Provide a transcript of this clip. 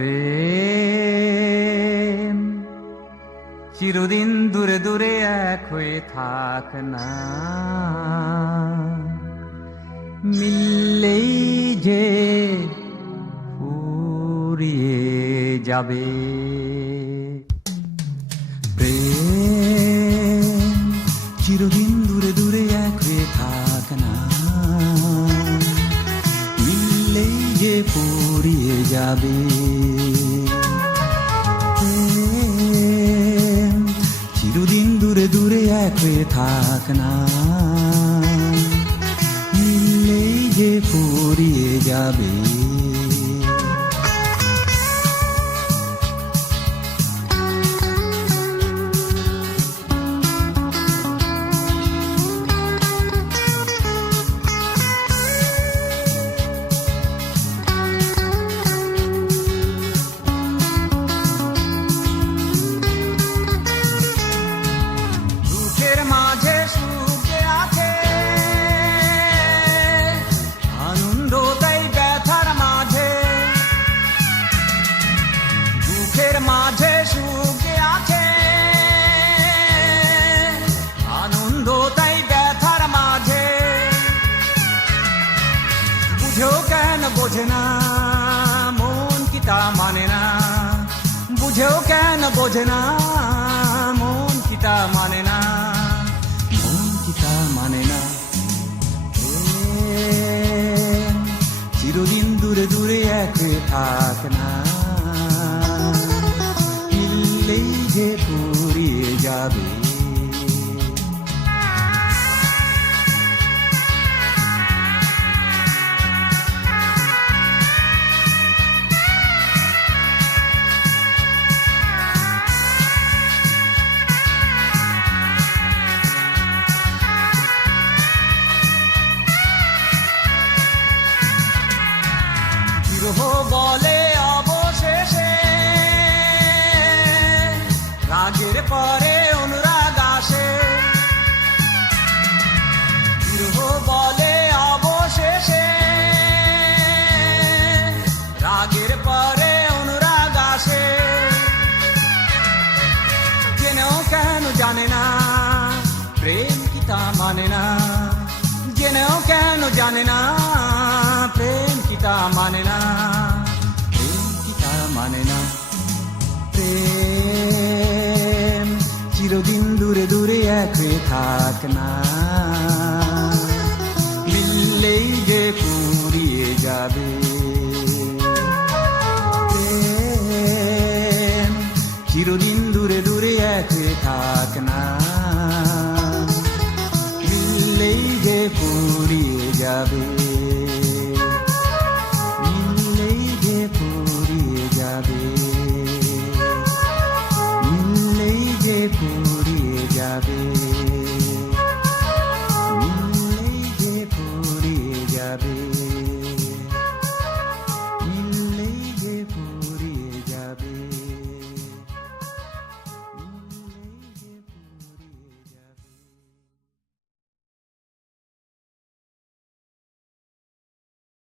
প্রেম চিরদিন দূরে দূরে এক হয়ে থাক না, মিললেই যে ফুরিয়ে যাবে। প্রেম চিরদিন দূরে দূরে এক হয়ে থাক না, মিললেই যে ফুরিয়ে যাবে। প্রেম চিরদিন দূরে দূরে এক হয়ে থাক না, মিললেই যে ফুরিয়ে যাবে। মাঝে সুখে আছে আনন্দ, তাই ব্যথার মাঝে। বুঝেও কেন বোঝে না মন কি তা মানে না, বুঝেও কেন বোঝে না মন কি তা মানে না, মন কি তা মানে না। চিরদিন দূরে দূরে এক হয়ে থাক না, মিললেই যে ফুরিয়ে যাবে। বিরহ বলে অবশেষে রাগের পরে অনুরাগ আসে, বিরহ বলে অবশেষে রাগের পরে অনুরাগ আসে। জেনেও কেন জানে না প্রেম কি তা মানে না, জেনেও কেন জানে না প্রেম কি তা মানে না, প্রেম কি তা মানে না। প্রেম চিরদিন দূরে দূরে এক হয়ে থাক না, মিললেই যে ফুরিয়ে যাবে।